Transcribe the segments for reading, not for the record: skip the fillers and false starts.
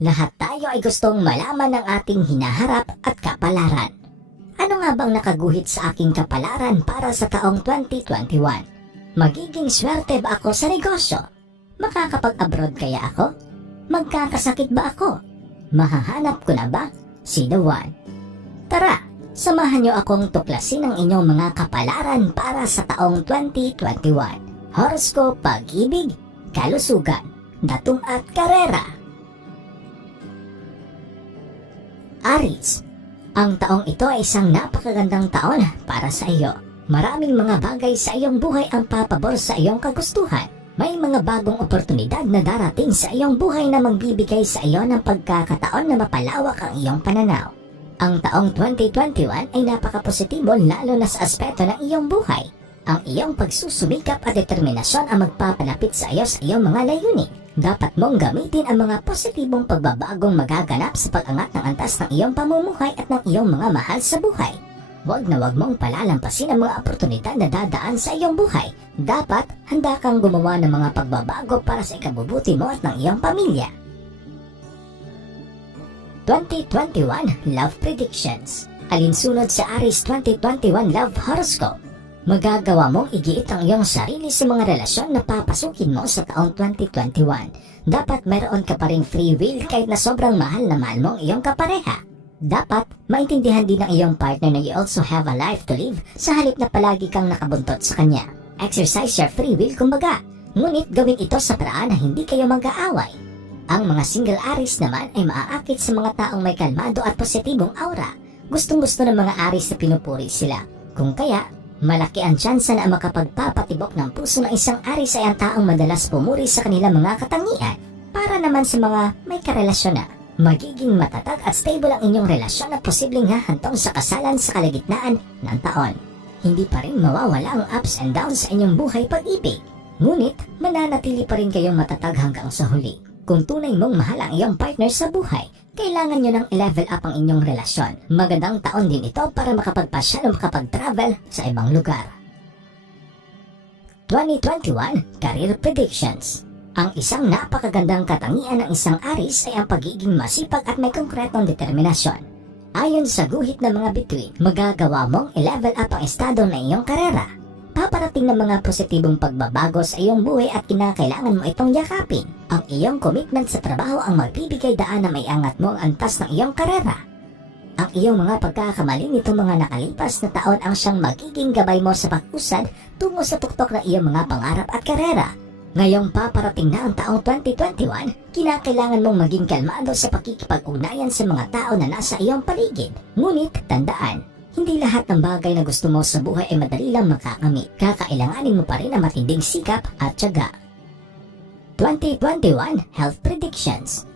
Lahat tayo ay gustong malaman ng ating hinaharap at kapalaran. Ano nga bang nakaguhit sa aking kapalaran para sa taong 2021? Magiging swerte ba ako sa negosyo? Makakapag-abroad kaya ako? Magkakasakit ba ako? Mahahanap ko na ba si The One? Tara, samahan niyo akong tuklasin ang inyong mga kapalaran para sa taong 2021. Horoscope, pag-ibig, kalusugan, datung at karera. Aries, ang taong ito ay isang napakagandang taon para sa iyo. Maraming mga bagay sa iyong buhay ang papabor sa iyong kagustuhan. May mga bagong oportunidad na darating sa iyong buhay na magbibigay sa iyo ng pagkakataon na mapalawak ang iyong pananaw. Ang taong 2021 ay napakapositibo lalo na sa aspeto ng iyong buhay. Ang iyong pagsusumikap at determinasyon ang magpapalapit sa iyo mga layunin. Dapat mong gamitin ang mga positibong pagbabagong magaganap sa pag-angat ng antas ng iyong pamumuhay at ng iyong mga mahal sa buhay. Huwag mong palalampasin ang mga oportunidad na dadaan sa iyong buhay. Dapat handa kang gumawa ng mga pagbabago para sa ikabubuti mo at ng iyong pamilya. 2021 Love Predictions. Alinsunod sa Aries 2021 Love Horoscope. Magagawa mong igiit ang iyong sarili sa mga relasyon na papasukin mo sa taong 2021. Dapat mayroon ka pa rin free will kahit na sobrang mahal na mahal mo ang iyong kapareha. Dapat maintindihan din ng iyong partner na you also have a life to live sa halip na palagi kang nakabuntot sa kanya. Exercise your free will kumbaga, ngunit gawin ito sa paraan na hindi kayo mag-aaway. Ang mga single Aries naman ay maaakit sa mga taong may kalmado at positibong aura. Gustong-gusto ng mga Aries na pinupuri sila. Kung kaya, malaki ang tsansa na makapagpapatibok ng puso ng isang Aries ay ang taong madalas pumuri sa kanilang mga katangian. Para naman sa mga may karelasyon na, magiging matatag at stable ang inyong relasyon at posibleng hahantong sa kasalan sa kalagitnaan ng taon. Hindi pa rin mawawala ang ups and downs sa inyong buhay pag-ibig. Ngunit, mananatili pa rin kayong matatag hanggang sa huli. Kung tunay mong mahal ang iyong partner sa buhay, kailangan nyo nang i-level up ang inyong relasyon. Magandang taon din ito para makapagpasyal o makapag-travel sa ibang lugar. 2021 Career Predictions. Ang isang napakagandang katangian ng isang Aries ay ang pagiging masipag at may konkretong determinasyon. Ayon sa guhit ng mga bituin, magagawa mong i-level up ang estado ng iyong karera. Paparating ng mga positibong pagbabago sa iyong buhay at kinakailangan mo itong yakapin. Ang iyong commitment sa trabaho ang magbibigay daan na may angat mo ang antas ng iyong karera. Ang iyong mga pagkakamali nitong mga nakalipas na taon ang siyang magiging gabay mo sa pag-usad tungo sa tuktok ng iyong mga pangarap at karera. Ngayong paparating na ang taong 2021, kinakailangan mong maging kalmado sa pakikipag-ugnayan sa mga tao na nasa iyong paligid. Ngunit tandaan, hindi lahat ng bagay na gusto mo sa buhay ay madali lang makakamit. Kakailanganin mo pa rin ang matinding sikap at tiyaga. 2021 Health Predictions.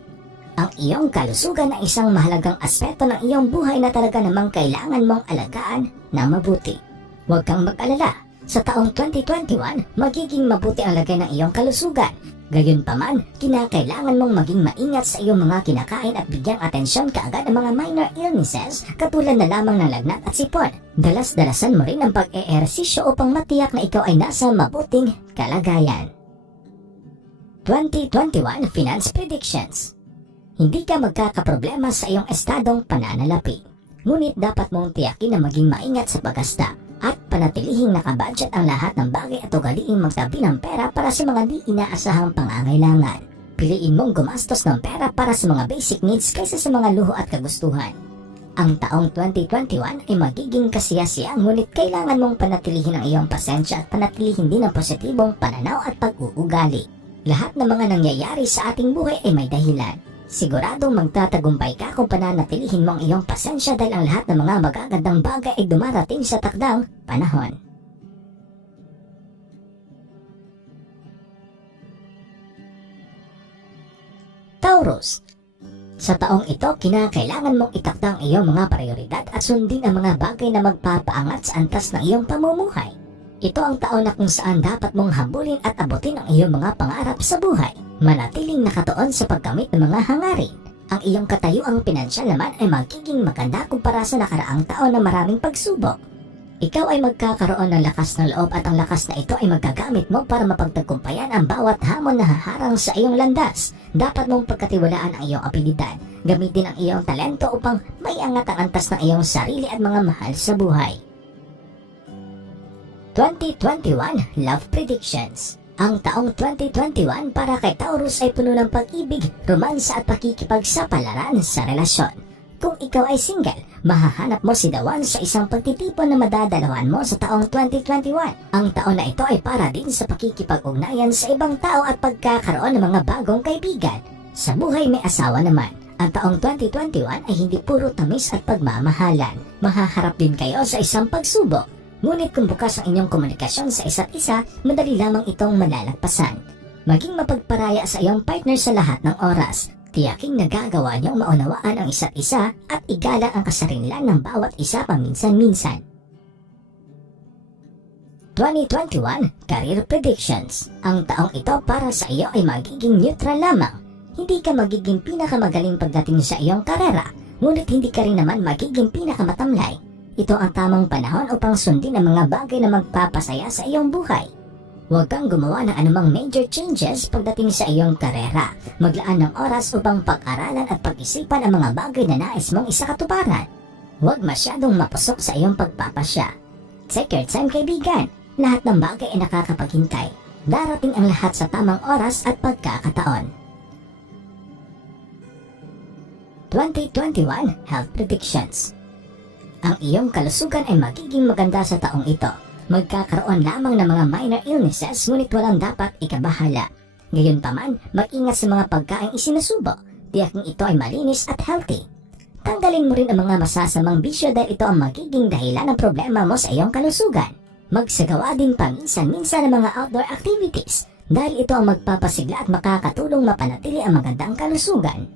Ang iyong kalusugan ay isang mahalagang aspeto ng iyong buhay na talaga namang kailangan mong alagaan na mabuti. Huwag kang mag-alala. Sa taong 2021, magiging mabuti ang lagay ng iyong kalusugan. Gayunpaman, kinakailangan mong maging maingat sa iyong mga kinakain at bigyang atensyon kaagad ang mga minor illnesses katulad na lamang ng lagnat at sipon. Dalas-dalasan mo rin ang pag-eehersisyo upang matiyak na ikaw ay nasa mabuting kalagayan. 2021 Finance Predictions. Hindi ka magkakaproblema sa iyong estadong pananalapi. Ngunit dapat mong tiyakin na maging maingat sa paggasta at panatilihing nakabudget ang lahat ng bagay at ugaliing magtabi ng pera para sa mga di inaasahang pangangailangan. Piliin mong gumastos ng pera para sa mga basic needs kaysa sa mga luho at kagustuhan. Ang taong 2021 ay magiging kasiyasiya ngunit kailangan mong panatilihin ang iyong pasensya at panatilihin din ang positibong pananaw at pag-uugali. Lahat ng mga nangyayari sa ating buhay ay may dahilan. Siguradong magtatagumpay ka kung pananatilihin mo ang iyong pasensya dahil ang lahat ng mga magagandang bagay ay dumarating sa takdang panahon. Taurus. Sa taong ito, kinakailangan mong itakda ang iyong mga prioridad at sundin ang mga bagay na magpapaangat sa antas ng iyong pamumuhay. Ito ang taon na kung saan dapat mong habulin at abutin ang iyong mga pangarap sa buhay. Manatiling nakatuon sa pagkamit ng mga hangarin. Ang iyong katayuang pinansyal naman ay magiging maganda kumpara sa nakaraang taon na maraming pagsubok. Ikaw ay magkakaroon ng lakas ng loob at ang lakas na ito ay magagamit mo para mapagtagumpayan ang bawat hamon na haharang sa iyong landas. Dapat mong pagkatiwalaan ang iyong abilidad. Gamitin ang iyong talento upang maiangat ang antas ng iyong sarili at mga mahal sa buhay. 2021 Love Predictions. Ang taong 2021 para kay Taurus ay puno ng pag-ibig, romansa at pakikipagsapalaran sa relasyon. Kung ikaw ay single, mahahanap mo si The One sa isang pagtitipon na madadalawan mo sa taong 2021. Ang taon na ito ay para din sa pakikipag-ugnayan sa ibang tao at pagkakaroon ng mga bagong kaibigan. Sa buhay may asawa naman. Ang taong 2021 ay hindi puro tamis at pagmamahalan. Mahaharap din kayo sa isang pagsubok. Ngunit kung bukas ang inyong komunikasyon sa isa't isa, madali lamang itong malalagpasan. Maging mapagparaya sa iyong partner sa lahat ng oras. Tiyaking nagagawa niyong maunawaan ang isa't isa at igalang ang kasarinlan ng bawat isa paminsan-minsan. 2021 Career Predictions. Ang taong ito para sa iyo ay magiging neutral lamang. Hindi ka magiging pinakamagaling pagdating sa iyong karera, ngunit hindi ka rin naman magiging pinakamatamlay. Ito ang tamang panahon upang sundin ang mga bagay na magpapasaya sa iyong buhay. Huwag kang gumawa ng anumang major changes pagdating sa iyong karera. Maglaan ng oras upang pag-aralan at pag-isipan ang mga bagay na nais mong isakatuparan. Huwag masyadong mapusok sa iyong pagpapasya. Take your time, kaibigan. Lahat ng bagay ay nakakapaghintay. Darating ang lahat sa tamang oras at pagkakataon. 2021 Health Predictions. Ang iyong kalusugan ay magiging maganda sa taong ito. Magkakaroon lamang ng mga minor illnesses ngunit walang dapat ikabahala. Gayunpaman, mag-ingat sa mga pagkain isinusubo. Tiyaking ito ay malinis at healthy. Tanggalin mo rin ang mga masasamang bisyo dahil ito ang magiging dahilan ng problema mo sa iyong kalusugan. Magsagawa din paminsan-minsan ng mga outdoor activities dahil ito ang magpapasigla at makakatulong mapanatili ang magandang kalusugan.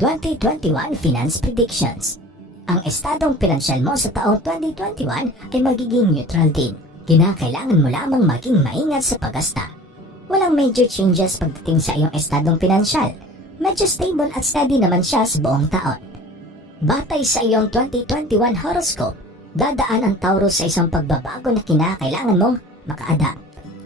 2021 Finance Predictions. Ang estadong pinansyal mo sa taong 2021 ay magiging neutral din. Kinakailangan mo lamang maging maingat sa paggasta. Walang major changes pagdating sa iyong estadong pinansyal. Medyo stable at steady naman siya sa buong taon. Batay sa iyong 2021 horoscope, dadaan ang Taurus sa isang pagbabago na kinakailangan mong maka-adapt.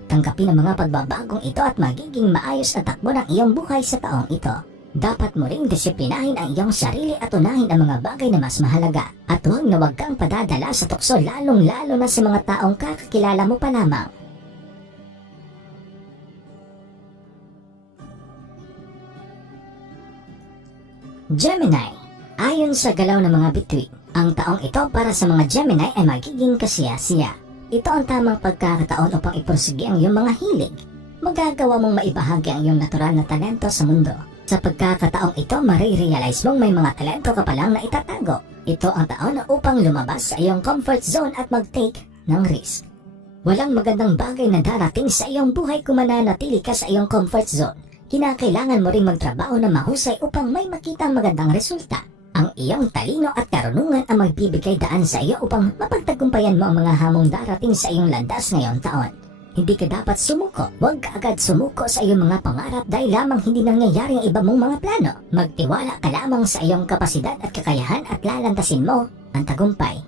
Tanggapin ang mga pagbabagong ito at magiging maayos na takbo ng iyong buhay sa taong ito. Dapat mo ring disiplinahin ang iyong sarili at unahin ang mga bagay na mas mahalaga. At huwag na huwag kang padadala sa tukso lalong-lalo na sa mga taong kakakilala mo pa lamang. Gemini. Ayon sa galaw ng mga bituin, ang taong ito para sa mga Gemini ay magiging kasiya-siya. Ito ang tamang pagkakataon upang ipursige ang iyong mga hilig. Magagawa mong maibahagi ang iyong natural na talento sa mundo. Sa pagkakataong ito, marirealize mong may mga talento ka palang na itatago. Ito ang taon na upang lumabas sa iyong comfort zone at mag-take ng risk. Walang magandang bagay na darating sa iyong buhay kung mananatili ka sa iyong comfort zone. Kinakailangan mo ring magtrabaho na mahusay upang may makitang magandang resulta. Ang iyong talino at karunungan ang magbibigay daan sa iyo upang mapagtagumpayan mo ang mga hamong darating sa iyong landas ngayong taon. Hindi ka dapat sumuko. Huwag ka agad sumuko sa iyong mga pangarap dahil lamang hindi nangyayari ang iba mong mga plano. Magtiwala ka lamang sa iyong kapasidad at kakayahan at lalantasin mo ang tagumpay.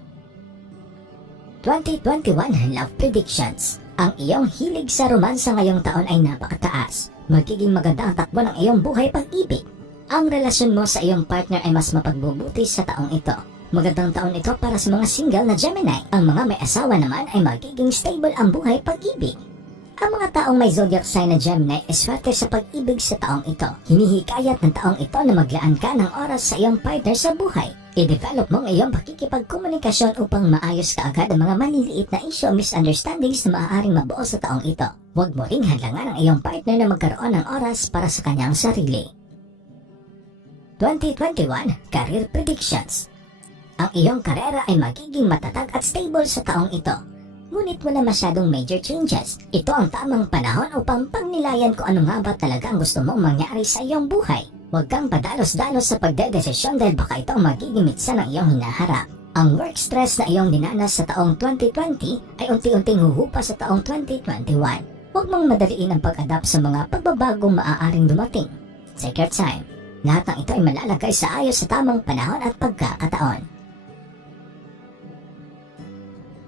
2021 Love Predictions. Ang iyong hilig sa romansa ngayong taon ay napakataas. Magiging maganda ang takbo ng iyong buhay pag-ibig. Ang relasyon mo sa iyong partner ay mas mapagbubuti sa taong ito. Magandang taon ito para sa mga single na Gemini. Ang mga may asawa naman ay magiging stable ang buhay pag-ibig. Ang mga taong may zodiac sign na Gemini ay swerte sa pag-ibig sa taong ito. Hinihikayat ng taong ito na maglaan ka ng oras sa iyong partner sa buhay. I-develop mo ang iyong pakikipagkomunikasyon upang maayos ka agad ang mga maliliit na issue o misunderstandings na maaaring mabuo sa taong ito. Huwag mo ring hadlangan ang iyong partner na magkaroon ng oras para sa kanyang sarili. 2021 Career Predictions. Ang iyong karera ay magiging matatag at stable sa taong ito. Ngunit wala masyadong major changes. Ito ang tamang panahon upang pagnilayan kung ano nga ba talaga ang gusto mong mangyari sa iyong buhay. Huwag kang padalos-dalos sa pagdedesisyon dahil baka ito ang magiging mitsa ng iyong hinaharap. Ang work stress na iyong dinanas sa taong 2020 ay unti-unting huhupa sa taong 2021. Huwag mong madaliin ang pag-adapt sa mga pagbabagong maaaring dumating. Take your time. Lahat ng ito ay malalagay sa ayos sa tamang panahon at pagkakataon.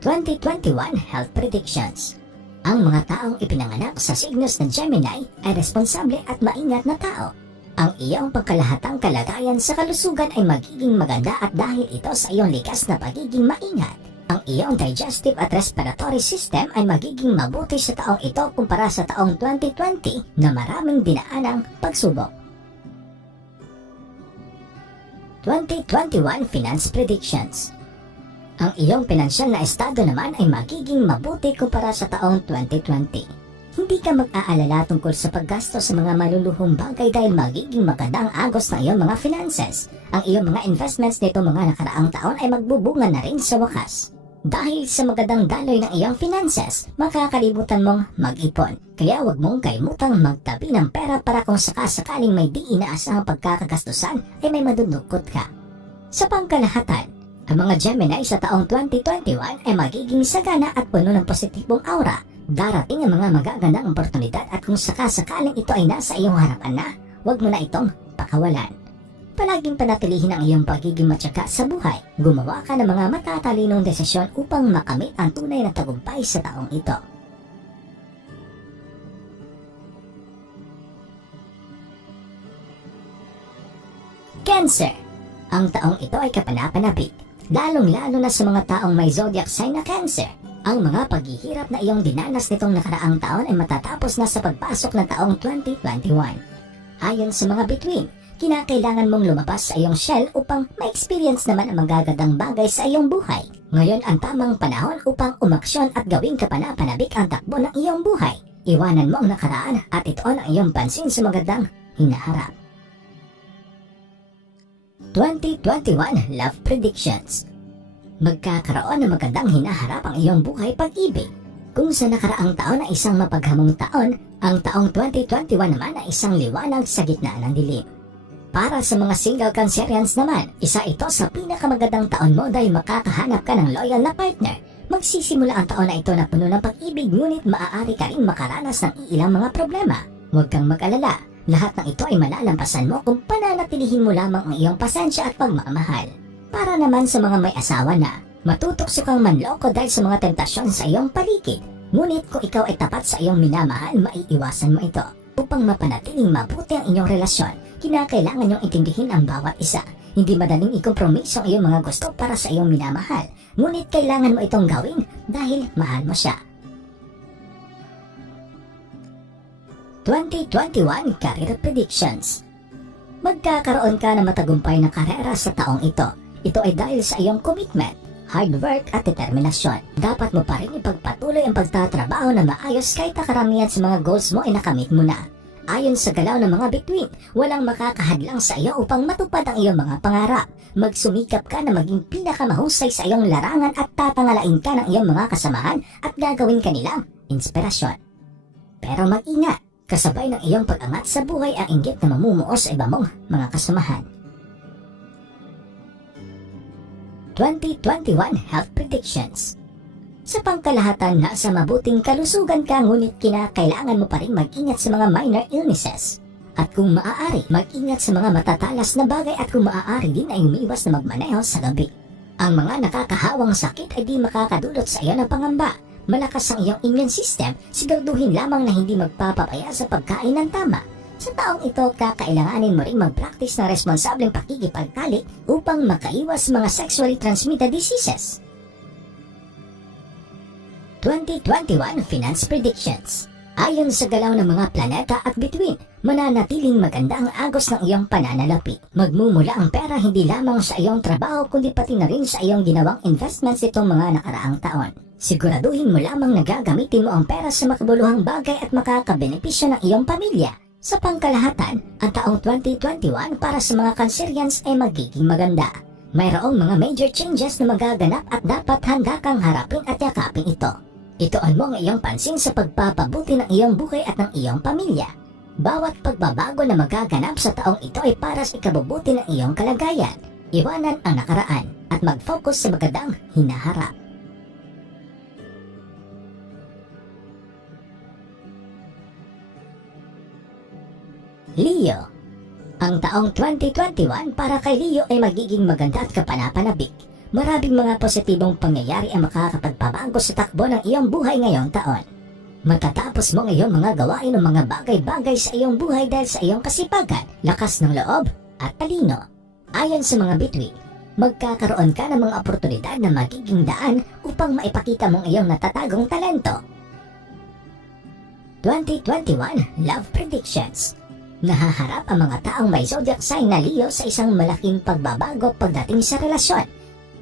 2021 Health Predictions. Ang mga taong ipinanganak sa signos ng Gemini ay responsable at maingat na tao. Ang iyong pangkalahatang kalagayan sa kalusugan ay magiging maganda at dahil ito sa iyong likas na pagiging maingat, ang iyong digestive at respiratory system ay magiging mabuti sa taong ito kumpara sa taong 2020 na maraming dinaanang pagsubok. 2021 Finance Predictions. Ang iyong pinansyal na estado naman ay magiging mabuti kumpara sa taong 2020. Hindi ka mag-aalala tungkol sa paggasto sa mga maluluhong bagay dahil magiging maganda ang agos ng iyong mga finances. Ang iyong mga investments nito mga nakaraang taon ay magbubunga na rin sa wakas. Dahil sa magandang daloy ng iyong finances, makakalimutan mong mag-ipon. Kaya huwag mong kalimutang magtabi ng pera para kung sakasakaling may di inaasahang pagkakagastusan ay may madudukot ka. Sa pangkalahatan, ang mga Gemini sa taong 2021 ay magiging sagana at puno ng positibong aura. Darating ang mga magagandang oportunidad at kung sakasakaling ito ay nasa iyong harapan na, huwag mo na itong pakawalan. Palaging panatilihin ang iyong pagiging matyaga sa buhay. Gumawa ka ng mga matatalinong desisyon upang makamit ang tunay na tagumpay sa taong ito. Cancer. Ang taong ito ay kapanapanabik, lalong-lalo na sa mga taong may zodiac sign na Cancer. Ang mga paghihirap na iyong dinanas nitong nakaraang taon ay matatapos na sa pagpasok ng taong 2021. Ayon sa mga bituin, kinakailangan mong lumabas sa iyong shell upang ma-experience naman ang magagandang bagay sa iyong buhay. Ngayon ang tamang panahon upang umaksyon at gawing kapanapanabik ang takbo ng iyong buhay. Iwanan mo ang nakaraan at itoon ang iyong pansin sa magandang hinaharap. 2021 Love Predictions. Magkakaroon ng magandang hinaharap ang iyong buhay pag-ibig. Kung sa nakaraang taon ay isang mapaghamong taon, ang taong 2021 naman ay isang liwanag sa gitna ng dilim. Para sa mga single Cancerians naman, isa ito sa pinakamagandang taon mo dahil makakahanap ka ng loyal na partner. Magsisimula ang taon na ito na puno ng pag-ibig ngunit maaari ka rin makaranas ng ilang mga problema. Huwag kang mag-alala, lahat ng ito ay malalampasan mo kung pananatilihin mo lamang ang iyong pasensya at pagmamahal. Para naman sa mga may asawa na, matutokso kang manloko dahil sa mga tentasyon sa iyong paligid. Ngunit kung ikaw ay tapat sa iyong minamahal, maiiwasan mo ito. Upang mapanatiling mabuti ang inyong relasyon, kinakailangan niyong intindihin ang bawat isa. Hindi madaling ikompromiso ang iyong mga gusto para sa iyong minamahal. Ngunit kailangan mo itong gawin dahil mahal mo siya. 2021 Career Predictions. Magkakaroon ka ng matagumpay na karera sa taong ito. Ito ay dahil sa iyong commitment, hard work at determinasyon. Dapat mo pa rin ipagpatuloy ang pagtatrabaho na maayos kahit na karamihan sa mga goals mo ay nakamit mo na. Ayon sa galaw ng mga bituin, walang makakahadlang sa iyo upang matupad ang iyong mga pangarap. Magsumikap ka na maging pinakamahusay sa iyong larangan at tatangalain ka ng iyong mga kasamahan at gagawin kanilang inspirasyon. Pero mag-ingat, kasabay ng iyong pag-angat sa buhay ang inggit na mamumuo sa iba mong mga kasamahan. 2021 Health Predictions. Sa pangkalahatan, nasa mabuting kalusugan ka ngunit kinakailangan mo pa rin mag-ingat sa mga minor illnesses. At kung maaari, mag-ingat sa mga matatalas na bagay at kung maaari din ay umiwas na magmaneho sa gabi. Ang mga nakakahawang sakit ay di makakadulot sa iyo ng pangamba. Malakas ang iyong immune system, siguraduhin lamang na hindi magpapapaya sa pagkain ng tama. Sa taong ito, kakailanganin mo rin mag-practice ng responsableng pakikipagtalik upang makaiwas mga sexually transmitted diseases. 2021 Finance Predictions. Ayon sa galaw ng mga planeta at bituin, mananatiling maganda ang agos ng iyong pananalapi. Magmumula ang pera hindi lamang sa iyong trabaho kundi pati na rin sa iyong ginawang investments itong mga nakaraang taon. Siguraduhin mo lamang na gagamitin mo ang pera sa makabuluhang bagay at makakabenepisyo ng iyong pamilya. Sa pangkalahatan, ang taong 2021 para sa mga Cancerians ay magiging maganda. Mayroong mga major changes na magaganap at dapat handa kang harapin at yakapin ito. Ituon mo ang iyong pansin sa pagpapabuti ng iyong buhay at ng iyong pamilya. Bawat pagbabago na magaganap sa taong ito ay para sa ikabubuti ng iyong kalagayan. Iwanan ang nakaraan at mag-focus sa magandang hinaharap. Leo. Ang taong 2021 para kay Leo ay magiging maganda at kapanapanabik. maraming mga positibong pangyayari ang makakapagpabago sa takbo ng iyong buhay ngayong taon. Matatapos mo ngayon mga gawain o mga bagay-bagay sa iyong buhay dahil sa iyong kasipagan, lakas ng loob, at talino. Ayon sa mga bituin, magkakaroon ka ng mga oportunidad na magiging daan upang maipakita mong iyong natatagong talento. 2021 Love Predictions. Nahaharap ang mga taong may zodiac sign na Leo sa isang malaking pagbabago pagdating sa relasyon.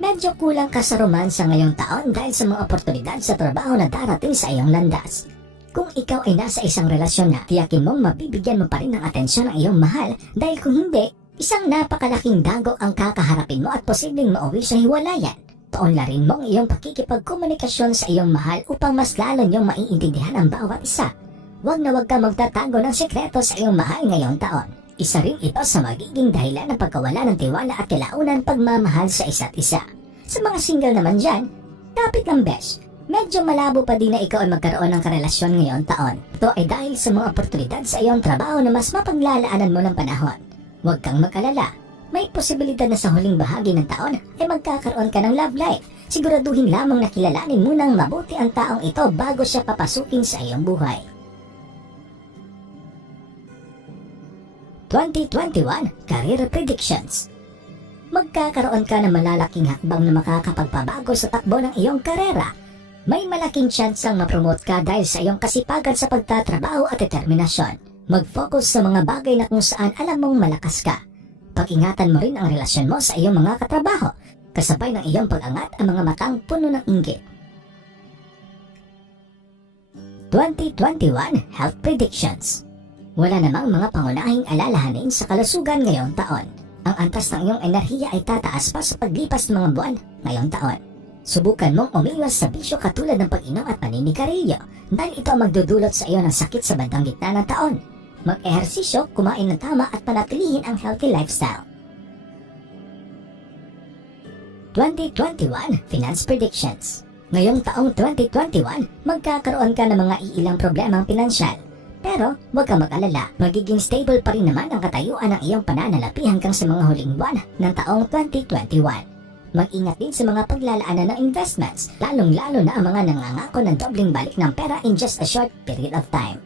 Medyo kulang ka sa romansa ngayong taon dahil sa mga oportunidad sa trabaho na darating sa iyong landas. Kung ikaw ay nasa isang relasyon na, tiyakin mong mabibigyan mo pa rin ng atensyon ng iyong mahal dahil kung hindi, isang napakalaking dago ang kakaharapin mo at posibleng mauwi sa hiwalayan. Paunlarin mo ang iyong pakikipagkomunikasyon sa iyong mahal upang mas lalo niyong maiintindihan ang bawat isa. Huwag na huwag ka magtatago ng sekreto sa iyong mahal ngayong taon. Isa rin ito sa magiging dahilan ng pagkawala ng tiwala at kalaunan pagmamahal sa isa't isa. Sa mga single naman dyan, kapit ng best. Medyo malabo pa din na ikaw ay magkaroon ng karelasyon ngayong taon. Ito ay dahil sa mga oportunidad sa iyong trabaho na mas mapaglalaanan mo ng panahon. Huwag kang mag-alala. May posibilidad na sa huling bahagi ng taon ay magkakaroon ka ng love life. Siguraduhin lamang na kilalanin munang mabuti ang taong ito bago siya papasukin sa iyong buhay. 2021 Career Predictions. Magkakaroon ka ng malalaking hakbang na makakapagpabago sa takbo ng iyong karera. May malaking tsansang mapromote ka dahil sa iyong kasipagan sa pagtatrabaho at determinasyon. Mag-focus sa mga bagay na kung saan alam mong malakas ka. Pag-ingatan mo rin ang relasyon mo sa iyong mga katrabaho, kasabay ng iyong pag-angat ang mga matang puno ng inggit. 2021 Health Predictions. Wala namang mga pangunahing alalahanin sa kalusugan ngayong taon. Ang antas ng iyong enerhiya ay tataas pa sa paglipas ng mga buwan ngayong taon. Subukan mong umiwas sa bisyo katulad ng pag-inom at paninigarilyo dahil ito ang magdudulot sa iyo ng sakit sa bandang gitna ng taon. Mag-ehersisyo, kumain ng tama at panatilihin ang healthy lifestyle. 2021 Finance Predictions. Ngayong taong 2021, magkakaroon ka ng mga iilang problemang pinansyal. Pero huwag kang mag-alala, magiging stable pa rin naman ang katayuan ng iyong pananalapi hanggang sa mga huling buwan ng taong 2021. Mag-ingat din sa mga paglalaanan ng investments, lalong-lalo na ang mga nangangako ng dobling balik ng pera in just a short period of time.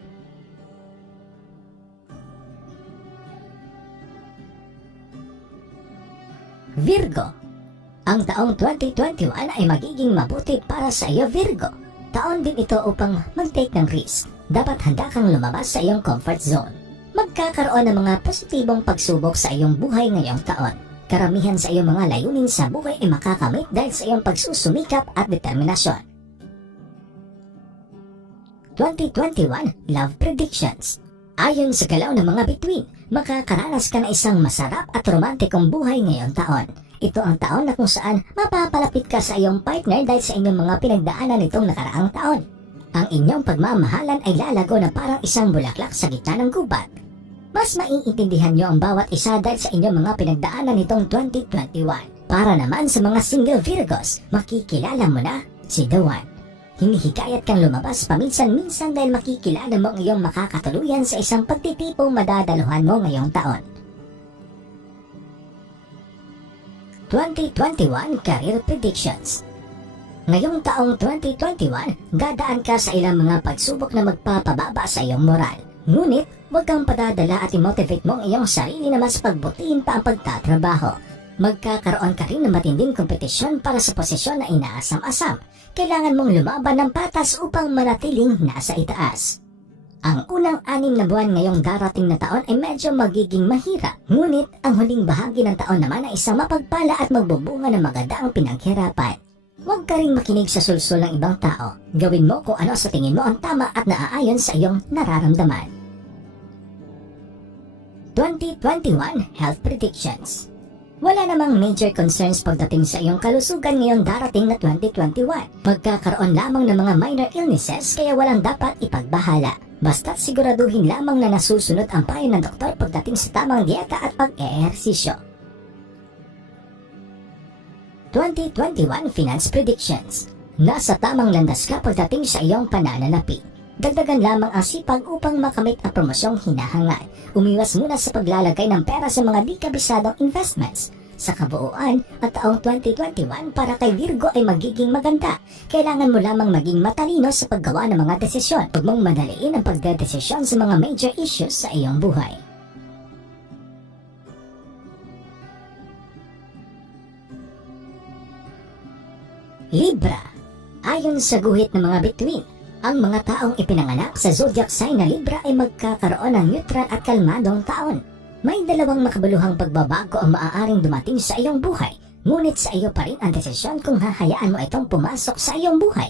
Virgo. Ang taong 2021 ay magiging mabuti para sa iyo, Virgo. Taon din ito upang mag-take ng risk. Dapat handa kang lumabas sa iyong comfort zone. Magkakaroon ng mga positibong pagsubok sa iyong buhay ngayong taon. Karamihan sa iyong mga layunin sa buhay ay makakamit dahil sa iyong pagsusumikap at determinasyon. 2021 Love Predictions. Ayon sa galaw ng mga bituin, makakaranas ka na isang masarap at romantikong buhay ngayong taon. Ito ang taon na kung saan mapapalapit ka sa iyong partner dahil sa inyong mga pinagdaanan nitong nakaraang taon. Ang inyong pagmamahalan ay lalago na parang isang bulaklak sa gitna ng gubat. Mas maiintindihan nyo ang bawat isa dahil sa inyong mga pinagdaanan nitong 2021. Para naman sa mga single Virgos, makikilala mo na si The One. Hinihikayat kang lumabas paminsan-minsan dahil makikilala mo ang iyong makakatuluyan sa isang pagtitipong madadaluhan mo ngayong taon. 2021 Career Predictions. Ngayong taong 2021, dadaan ka sa ilang mga pagsubok na magpapababa sa iyong moral. Ngunit, huwag kang padadala at i-motivate mo ang iyong sarili na mas pagbutiin pa ang pagtatrabaho. Magkakaroon ka rin ng matinding kompetisyon para sa posisyon na inaasam-asam. Kailangan mong lumaban ng patas upang manatiling nasa itaas. Ang unang 6 na buwan ngayong darating na taon ay medyo magiging mahirap. Ngunit, ang huling bahagi ng taon naman ay isang mapagpala at magbubunga ng maganda ang pinaghirapan. Huwag ka ring makinig sa sulsul ng ibang tao. Gawin mo kung ano sa tingin mo ang tama at naaayon sa iyong nararamdaman. 2021 Health Predictions. Wala namang major concerns pagdating sa iyong kalusugan ngayong darating na 2021. Magkakaroon lamang ng mga minor illnesses kaya walang dapat ipagbahala. Basta't siguraduhin lamang na nasusunod ang payo ng doktor pagdating sa tamang dieta at pag-ehersisyo. 2021 Finance Predictions. Nasa tamang landas ka pagdating sa iyong pananalapi. Dagdagan lamang ang sipag upang makamit ang promosyong hinahangad. Umiwas muna sa paglalagay ng pera sa mga di kabisadong investments. Sa kabuuan, ang taong 2021 para kay Virgo ay magiging maganda. Kailangan mo lamang maging matalino sa paggawa ng mga desisyon. Huwag mong madaliin ang pagdedesisyon sa mga major issues sa iyong buhay. Libra. Ayon sa guhit ng mga bituin, ang mga taong ipinanganak sa zodiac sign na Libra ay magkakaroon ng neutral at kalmadong taon. May dalawang makabuluhang pagbabago ang maaaring dumating sa iyong buhay, ngunit sa iyo pa rin ang desisyon kung hahayaan mo itong pumasok sa iyong buhay.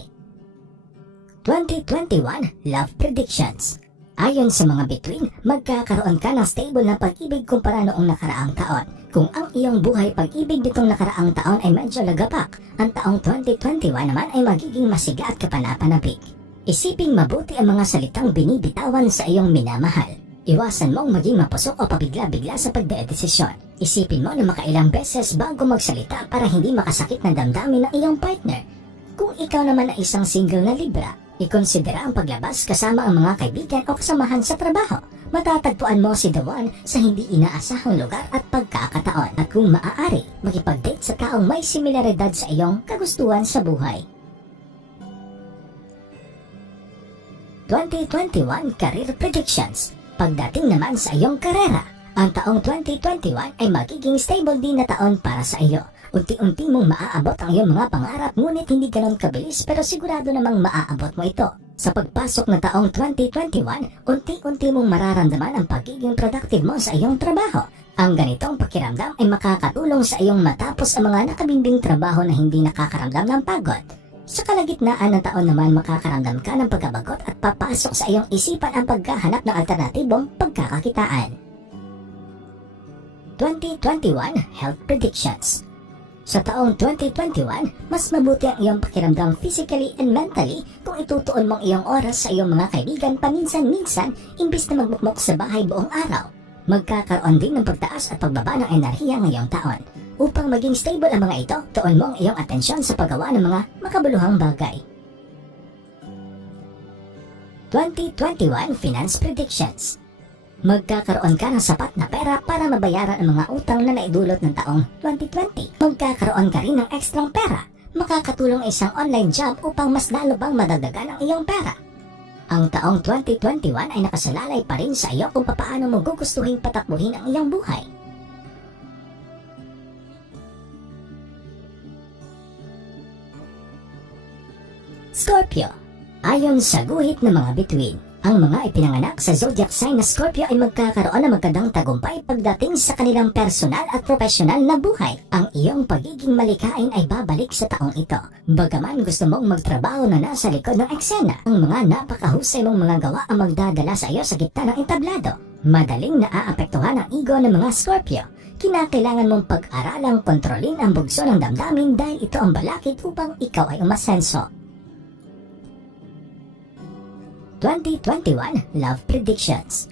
2021 Love Predictions. Ayon sa mga bituin, magkakaroon ka ng stable na pag-ibig kumpara noong nakaraang taon. Kung ang iyong buhay pag-ibig nitong nakaraang taon ay medyo lagapak, ang taong 2021 naman ay magiging masiga at kapanapanabik. Isiping mabuti ang mga salitang binibitawan sa iyong minamahal. Iwasan mong maging mapusok o pabigla-bigla sa pagdedesisyon. Isipin mo na makailang beses bago magsalita para hindi makasakit ng damdamin ng iyong partner. Kung ikaw naman ay isang single na Libra, ikonsidera ang paglabas kasama ang mga kaibigan o kasamahan sa trabaho. Matatagpuan mo si The One sa hindi inaasahang lugar at pagkakataon. At kung maaari, makipag-date sa taong may similaridad sa iyong kagustuhan sa buhay. 2021 Career Predictions. Pagdating naman sa iyong karera, ang taong 2021 ay magiging stable din na taon para sa iyo. Unti-unti mong maaabot ang iyong mga pangarap, ngunit hindi ganon kabilis, pero sigurado namang maaabot mo ito. Sa pagpasok na taong 2021, unti-unti mong mararamdaman ang pagiging productive mo sa iyong trabaho. Ang ganitong pakiramdam ay makakatulong sa iyong matapos ang mga nakabimbing trabaho na hindi nakakaramdam ng pagod. Sa kalagitnaan ng taon naman, makakaramdam ka ng pagkabagot at papasok sa iyong isipan ang paghahanap ng alternatibong pagkakakitaan. 2021 Health Predictions. Sa taong 2021, mas mabuti ang iyong pakiramdam physically and mentally kung itutuon mong iyong oras sa iyong mga kaibigan paminsan-minsan imbis na magmukmok sa bahay buong araw. Magkakaroon din ng pagtaas at pagbaba ng enerhiya ngayong taon. Upang maging stable ang mga ito, tuon mo ang iyong atensyon sa paggawa ng mga makabuluhang bagay. 2021 Finance Predictions. Magkakaroon ka ng sapat na pera para mabayaran ang mga utang na naidulot ng taong 2020. Magkakaroon ka rin ng ekstrang pera. Makakatulong isang online job upang mas lalo bang madagdagan ang iyong pera. Ang taong 2021 ay nakasalalay pa rin sa iyo kung papaano mo gugustuhin patakbuhin ang iyong buhay. Scorpio. Ayon sa guhit ng mga bituin, ang mga ipinanganak sa zodiac sign na Scorpio ay magkakaroon ng magandang tagumpay pagdating sa kanilang personal at profesional na buhay. Ang iyong pagiging malikain ay babalik sa taong ito. Bagaman gusto mong magtrabaho na nasa likod ng eksena, ang mga napakahusay mong mga gawa ang magdadala sa iyo sa gitna ng entablado. Madaling naaapektuhan ang ego ng mga Scorpio. Kinakailangan mong pag-aralang kontrolin ang bugso ng damdamin dahil ito ang balakid upang ikaw ay umasenso. 2021 Love Predictions.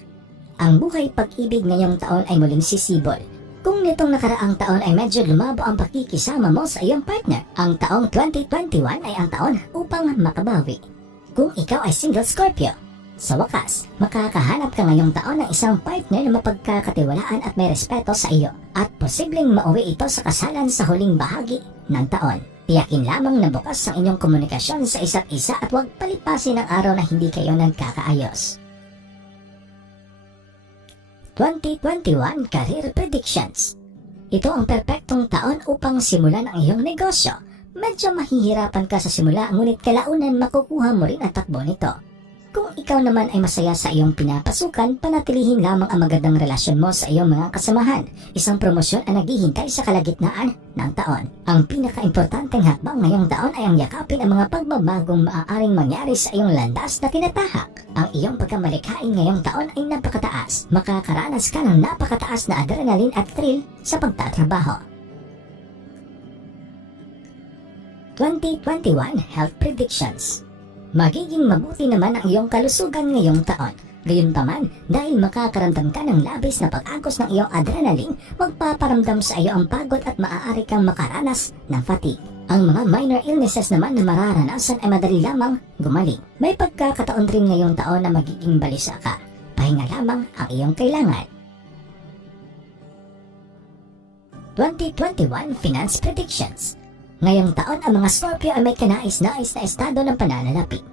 Ang buhay pag-ibig ngayong taon ay muling sisibol. Kung nitong nakaraang taon ay medyo lumabo ang pakikisama mo sa iyong partner, ang taong 2021 ay ang taon upang makabawi. Kung ikaw ay single Scorpio, sa wakas, makakahanap ka ngayong taon ng isang partner na mapagkakatiwalaan at may respeto sa iyo, at posibleng mauwi ito sa kasalan sa huling bahagi ng taon. Tiyakin lamang na bukas ang inyong komunikasyon sa isa't isa at huwag palipasin ang araw na hindi kayo nagkakaayos. 2021 Career Predictions. Ito ang perpektong taon upang simulan ang iyong negosyo. Medyo mahihirapan ka sa simula, ngunit kalaunan makukuha mo rin ang takbo nito. Kung ikaw naman ay masaya sa iyong pinapasukan, panatilihin lamang ang magandang relasyon mo sa iyong mga kasamahan. Isang promosyon ang naghihintay sa kalagitnaan ng taon. Ang pinaka-importanteng hakbang ngayong taon ay ang yakapin ang mga pagbabagong maaaring mangyari sa iyong landas na tinatahak. Ang iyong pagkamalikain ngayong taon ay napakataas. Makakaranas ka ng napakataas na adrenaline at thrill sa pagtatrabaho. 2021 Health Predictions. Magiging mabuti naman ang iyong kalusugan ngayong taon. Gayunpaman, dahil makakaramdam ka ng labis na pag-agos ng iyong adrenaline, magpaparamdam sa iyo ang pagod at maaari kang makaranas ng fatigue. Ang mga minor illnesses naman na mararanasan ay madali lamang gumaling. May pagkakataon rin ngayong taon na magiging balisa ka. Pahinga lamang ang iyong kailangan. 2021 Finance Predictions. Ngayong taon ang mga Scorpio ay may kanais-nais na estado ng pananalapi.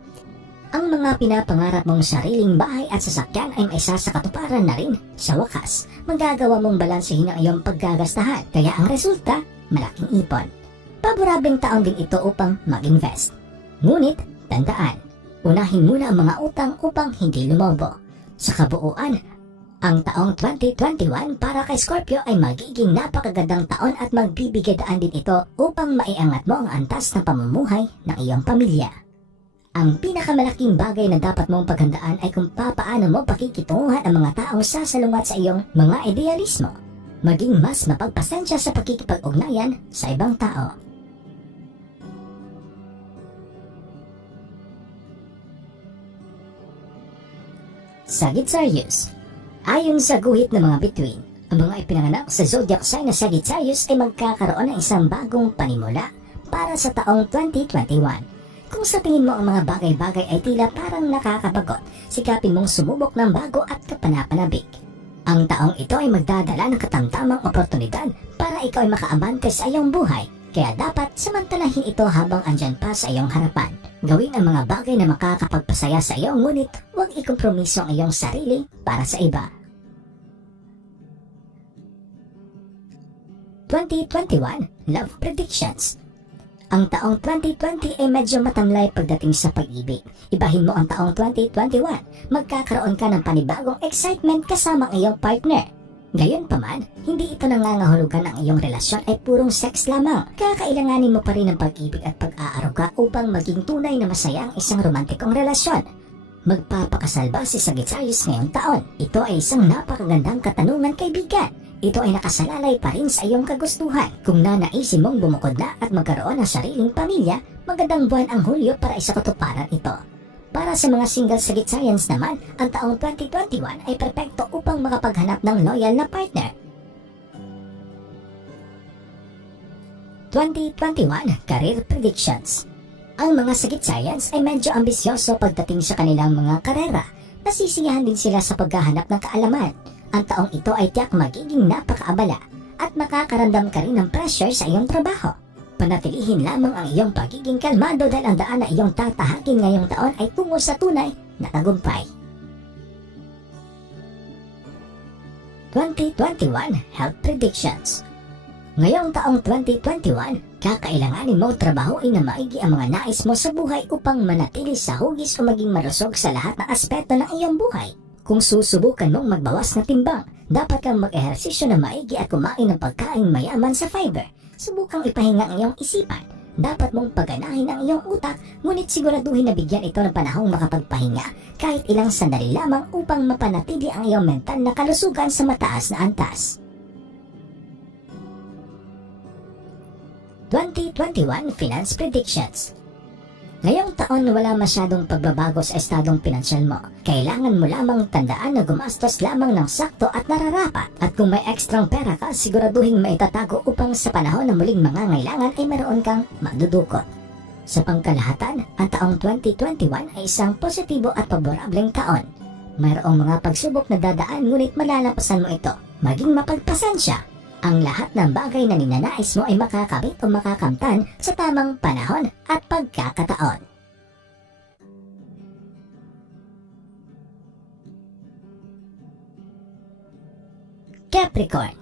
Ang mga pinapangarap mong sariling bahay at sasakyan ay may isa sa katuparan na rin. Sa wakas, magagawa mong balansehin ang iyong paggagastahan, kaya ang resulta, malaking ipon. Paborableng taon din ito upang mag-invest. Ngunit, tandaan, unahin muna ang mga utang upang hindi lumobo. Sa kabuuan, ang taong 2021 para kay Scorpio ay magiging napakagandang taon at magbibigay-daan din ito upang maiangat mo ang antas ng pamumuhay ng iyong pamilya. Ang pinakamalaking bagay na dapat mong paghandaan ay kung papaano mo pakikitunguhan ang mga taong sasalungat sa iyong mga idealismo. Maging mas mapagpasensya sa pakikipag-ugnayan sa ibang tao. Sagittarius. Ayon sa guhit ng mga bituin, ang mga ipinanganak sa zodiac sign na Sagittarius ay magkakaroon ng isang bagong panimula para sa taong 2021. Kung sa tingin mo ang mga bagay-bagay ay tila parang nakakabagot, sikapin mong sumubok ng bago at kapanapanabik. Ang taong ito ay magdadala ng katamtamang oportunidad para ikaw ay makaabante sa iyong buhay, kaya dapat samantalahin ito habang andyan pa sa iyong harapan. Gawin ang mga bagay na makakapagpasaya sa iyo, ngunit huwag ikompromiso ang iyong sarili para sa iba. 2021 Love Predictions. Ang taong 2020 ay medyo matamlay pagdating sa pag-ibig. Ibahin mo ang taong 2021, magkakaroon ka ng panibagong excitement kasama ang iyong partner. Gayunpaman, hindi ito nangangahulugan ang iyong relasyon ay purong sex lamang. Kakailanganin mo pa rin ang pag-ibig at pag-aaruga upang maging tunay na masaya ang isang romantikong relasyon. Magpapakasal ba si Sagittarius ngayong taon? Ito ay isang napakagandang katanungan, kaibigan. Ito ay nakasalalay pa rin sa iyong kagustuhan. Kung nanaisin mong bumukod na at magkaroon ng sariling pamilya, magandang buwan ang Hulyo para sa katuparan ito. Para sa mga single Sagittarians naman, ang taong 2021 ay perpekto upang makapaghanap ng loyal na partner. 2021 Career Predictions. Ang mga Sagittarians ay medyo ambisyoso pagdating sa kanilang mga karera. Nasisiyahan din sila sa paghahanap ng kaalaman. Ang taong ito ay tiyak magiging napakaabala at makakaramdam ka rin ng pressure sa iyong trabaho. Panatilihin lamang ang iyong pagiging kalmado dahil ang daan na iyong tatahakin ngayong taon ay tungo sa tunay na tagumpay. 2021 Health Predictions. Ngayong taong 2021, kakailanganin mong trabahuin na maigi ang mga nais mo sa buhay upang manatili sa hugis o maging malusog sa lahat ng aspeto ng iyong buhay. Kung susubukan mong magbawas na timbang, dapat kang mag-ehersisyo na maigi at kumain ng pagkain mayaman sa fiber. Subukang ipahinga ang iyong isipan. Dapat mong paganahin ang iyong utak, ngunit siguraduhin na bigyan ito ng panahong makapagpahinga kahit ilang sandali lamang upang mapanatili ang iyong mental na kalusugan sa mataas na antas. 2021 Finance Predictions. Ngayong taon wala masyadong pagbabago sa estadong pinansyal mo. Kailangan mo lamang tandaan na gumastos lamang ng sakto at nararapat. At kung may ekstrang pera ka, siguraduhin maitatago upang sa panahon na muling mangangailangan ay meron kang madudukot. Sa pangkalahatan, ang taong 2021 ay isang positibo at paborableng taon. Mayroong mga pagsubok na dadaan, ngunit malalampasan mo ito. Maging mapagpasensya. Ang lahat ng bagay na ninanais mo ay makakabit o makakamtan sa tamang panahon at pagkakataon. Capricorn.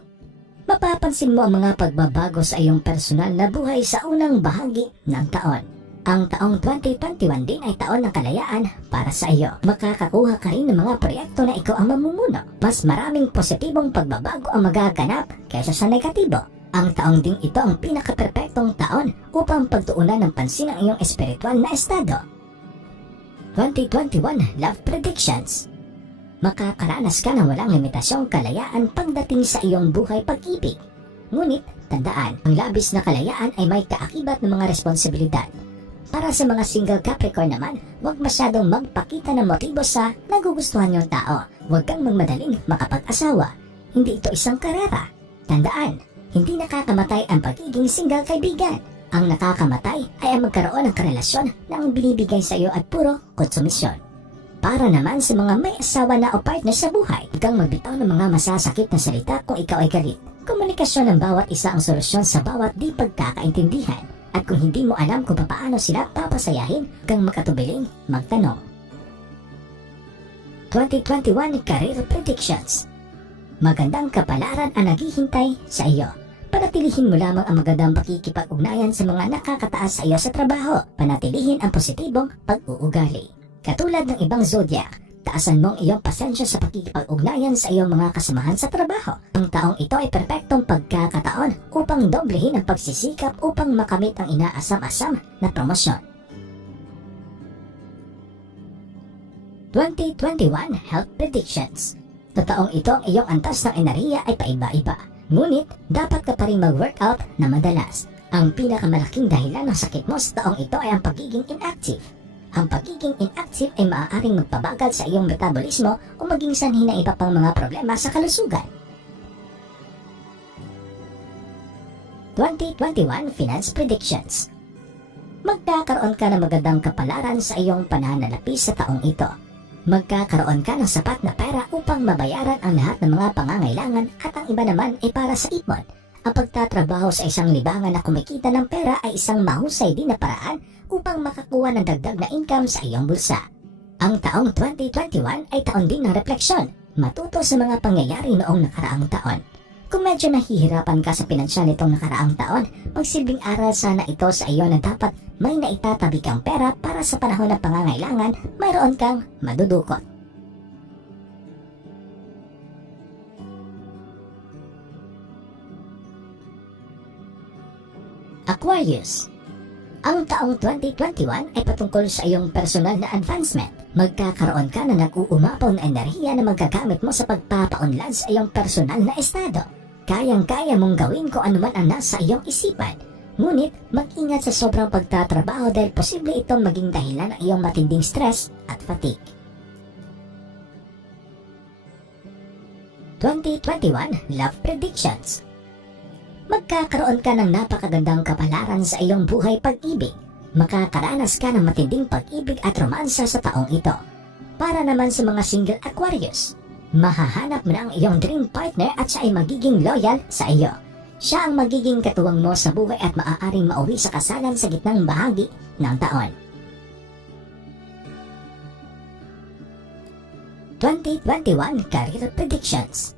Mapapansin mo ang mga pagbabago sa iyong personal na buhay sa unang bahagi ng taon. Ang taong 2021 din ay taon ng kalayaan para sa iyo. Makakakuha ka rin ng mga proyekto na ikaw ang mamumuno. Mas maraming positibong pagbabago ang magaganap kaysa sa negatibo. Ang taong ding ito ang pinaka-perpektong taon upang pagtuunan ng pansin ang iyong espiritual na estado. 2021 Love Predictions. Makakaranas ka ng walang limitasyong kalayaan pagdating sa iyong buhay pag-ibig. Ngunit, tandaan, ang labis na kalayaan ay may kaakibat ng mga responsibilidad. Para sa mga single Capricorn naman, huwag masyadong magpakita ng motibo sa nagugustuhan niyong tao. Huwag kang magmadaling makapag-asawa. Hindi ito isang karera. Tandaan, hindi nakakamatay ang pagiging single, kaibigan. Ang nakakamatay ay ang magkaroon ng karelasyon na ang binibigay sa iyo at puro konsumisyon. Para naman sa mga may asawa na o partner sa buhay, huwag kang magbitaw ng mga masasakit na salita kung ikaw ay galit. Komunikasyon ng bawat isa ang solusyon sa bawat di pagkakaintindihan. At kung hindi mo alam kung paano sila papasayahin, kang makatubiling magtanong. 2021 Career Predictions. Magandang kapalaran ang naghihintay sa iyo. Panatilihin mo lamang ang magandang pakikipag-ugnayan sa mga nakakataas sa iyo sa trabaho. Panatilihin ang positibong pag-uugali. Katulad ng ibang zodiac, taasan mong iyong pasensya sa pakikipag-ugnayan sa iyong mga kasamahan sa trabaho. Ang taong ito ay perpektong pagkakataon upang doblehin ang pagsisikap upang makamit ang inaasam-asam na promosyon. 2021 Health Predictions. Sa taong ito, ang iyong antas ng enerhiya ay paiba-iba. Ngunit, dapat ka pa rin mag-workout na madalas. Ang pinakamalaking dahilan ng sakit mo sa taong ito ay ang pagiging inactive. Ang pagiging inactive ay maaaring magpabagal sa iyong metabolismo o maging sanhi ng iba pang mga problema sa kalusugan. 2021 Finance Predictions. Magkakaroon ka ng magandang kapalaran sa iyong pananalapi sa taong ito. Magkakaroon ka ng sapat na pera upang mabayaran ang lahat ng mga pangangailangan at ang iba naman ay para sa ipon. Ang pagtatrabaho sa isang libangan na kumikita ng pera ay isang mahusay din na paraan upang makakuha ng dagdag na income sa iyong bulsa. Ang taong 2021 ay taon din ng refleksyon, matuto sa mga pangyayari noong nakaraang taon. Kung medyo nahihirapan ka sa pinansyal nitong nakaraang taon, magsilbing aral sana ito sa iyo na dapat may naitatabi kang pera para sa panahon ng pangangailangan, mayroon kang madudukot. Aquarius. Ang taong 2021 ay patungkol sa iyong personal na advancement. Magkakaroon ka na nag-uumapaw na enerhiya na magagamit mo sa pagpapaunlad sa iyong personal na estado. Kayang-kaya mong gawin kung ano man ang nasa iyong isipan. Ngunit, mag-ingat sa sobrang pagtatrabaho dahil posible itong maging dahilan ng iyong matinding stress at fatigue. 2021 Love Predictions. Magkakaroon ka ng napakagandang kapalaran sa iyong buhay pag-ibig. Makakaranas ka ng matinding pag-ibig at romansa sa taong ito. Para naman sa mga single Aquarius, mahahanap mo na ang iyong dream partner at siya ay magiging loyal sa iyo. Siya ang magiging katuwang mo sa buhay at maaaring mauwi sa kasalan sa gitnang bahagi ng taon. 2021 Career Predictions.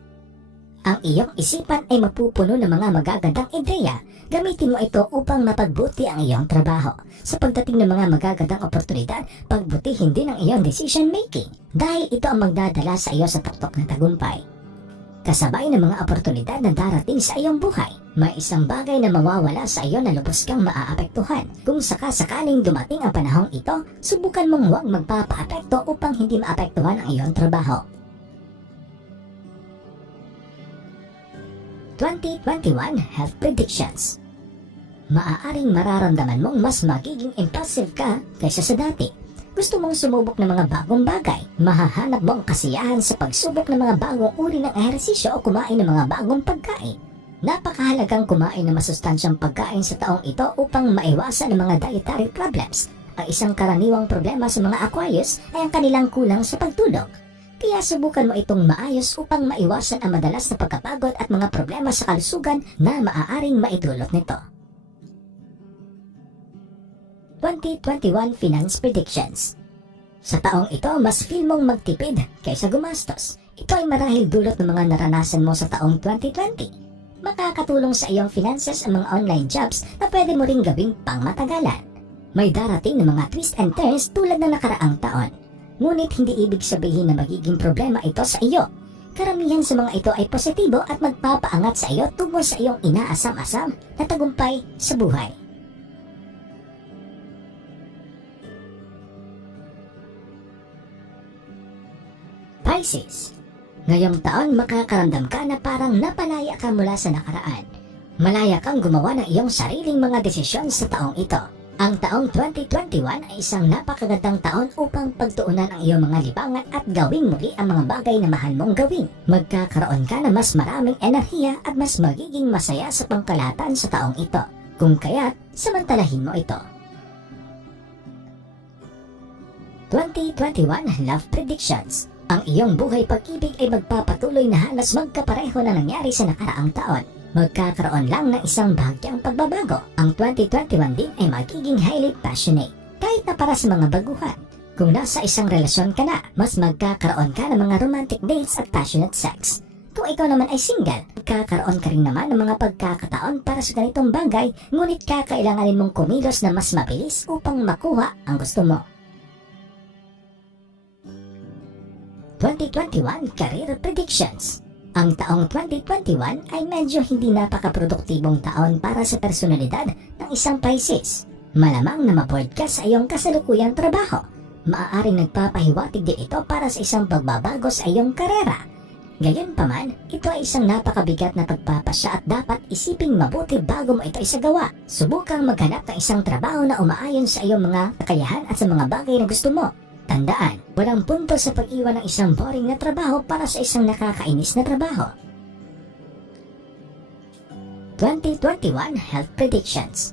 Ang iyong isipan ay mapupuno ng mga magagandang ideya. Gamitin mo ito upang mapagbuti ang iyong trabaho. Sa pagdating ng mga magagandang oportunidad, pagbutihin din ang iyong decision making dahil ito ang magdadala sa iyo sa tuktok na tagumpay. Kasabay ng mga oportunidad na darating sa iyong buhay, may isang bagay na mawawala sa iyo na lubos kang maaapektuhan. Kung sakasakaling dumating ang panahong ito, subukan mong huwag magpapaapekto upang hindi maapektuhan ang iyong trabaho. 2021 Health Predictions. Maaaring mararamdaman mong mas magiging impulsive ka kaysa sa dati. Gusto mong sumubok ng mga bagong bagay. Mahahanap mo ang kasiyahan sa pagsubok ng mga bagong uri ng ehersisyo o kumain ng mga bagong pagkain. Napakahalagang kumain ng masustansyang pagkain sa taong ito upang maiwasan ang mga dietary problems. Ang isang karaniwang problema sa mga Aquarius ay ang kanilang kulang sa pagtulog. Kaya subukan mo itong maayos upang maiwasan ang madalas na pagkapagod at mga problema sa kalusugan na maaaring maidulot nito. 2021 Finance Predictions. Sa taong ito, mas feel mong magtipid kaysa gumastos. Ito ay marahil dulot ng mga naranasan mo sa taong 2020. Makakatulong sa iyong finances ang mga online jobs na pwede mo ring gawing pangmatagalan. May darating ng mga twist and turns tulad ng nakaraang taon. Ngunit hindi ibig sabihin na magiging problema ito sa iyo. Karamihan sa mga ito ay positibo at magpapaangat sa iyo tungo sa iyong inaasam-asam na tagumpay sa buhay. Pisces. Ngayong taon makakaramdam ka na parang napalaya ka mula sa nakaraan. Malaya kang gumawa ng iyong sariling mga desisyon sa taong ito. Ang taong 2021 ay isang napakagandang taon upang pagtuunan ang iyong mga libangan at gawing muli ang mga bagay na mahal mong gawin. Magkakaroon ka na mas maraming enerhiya at mas magiging masaya sa pangkalahatan sa taong ito. Kung kaya't, samantalahin mo ito. 2021 Love Predictions. Ang iyong buhay pag-ibig ay magpapatuloy na halos magkapareho na nangyari sa nakaraang taon. magkakaroon lang ng isang bahagyang pagbabago. Ang 2021 din ay magiging highly passionate, kahit na para sa mga baguhan. Kung nasa isang relasyon ka na, mas magkakaroon ka ng mga romantic dates at passionate sex. Kung ikaw naman ay single, magkakaroon ka rin naman ng mga pagkakataon para sa ganitong bagay, ngunit kakailanganin mong kumilos na mas mabilis upang makuha ang gusto mo. 2021 Career Predictions. Ang taong 2021 ay medyo hindi napakaproduktibong taon para sa personalidad ng isang Pisces. Malamang na maboard ka sa iyong kasalukuyang trabaho. Maaaring nagpapahiwatig din ito para sa isang pagbabago sa iyong karera. Gayunpaman, ito ay isang napakabigat na pagpapasya at dapat isiping mabuti bago mo ito isagawa. Subukang maghanap ng isang trabaho na umaayon sa iyong mga kakayahan at sa mga bagay na gusto mo. Tandaan, walang punto sa pag-iwan ng isang boring na trabaho para sa isang nakakainis na trabaho. 2021 Health Predictions.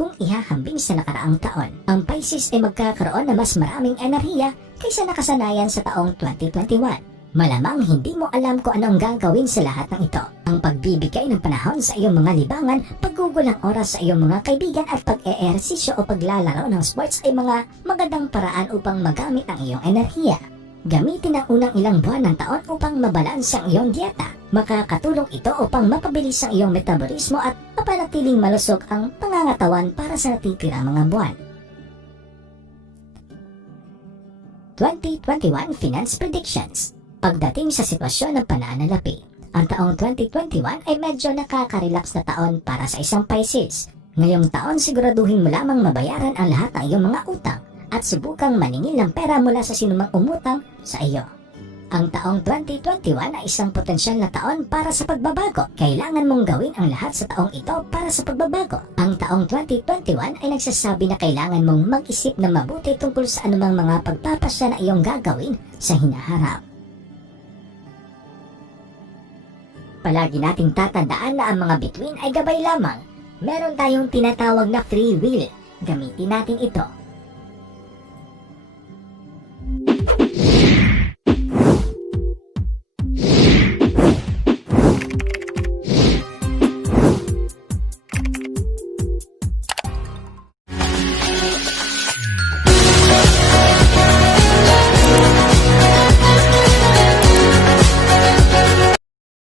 Kung ihahambing sa nakaraang taon, ang Pisces ay magkakaroon na mas maraming enerhiya kaysa nakasanayan sa taong 2021. Malamang hindi mo alam kung ano ang gagawin sa lahat ng ito. Ang pagbibigay ng panahon sa iyong mga libangan, paggugol ng oras sa iyong mga kaibigan at pag-eehersisyo o paglalaro ng sports ay mga magandang paraan upang magamit ang iyong enerhiya. Gamitin ang unang ilang buwan ng taon upang mabalanse ang iyong dieta. Makakatulong ito upang mapabilis ang iyong metabolismo at mapanatiling malusog ang pangangatawan para sa natitirang mga buwan. 2021 Finance Predictions. Pagdating sa sitwasyon ng pananalapi, ang taong 2021 ay medyo nakaka-relax na taon para sa isang Pisces. Ngayong taon siguraduhin mo lamang mabayaran ang lahat ng iyong mga utang at subukang maningil ng pera mula sa sinumang umutang sa iyo. Ang taong 2021 ay isang potensyal na taon para sa pagbabago. Kailangan mong gawin ang lahat sa taong ito para sa pagbabago. Ang taong 2021 ay nagsasabi na kailangan mong mag-isip na mabuti tungkol sa anumang mga pagpapasya na iyong gagawin sa hinaharap. Palagi nating tatandaan na ang mga bituin ay gabay lamang. Meron tayong tinatawag na free will. Gamitin natin ito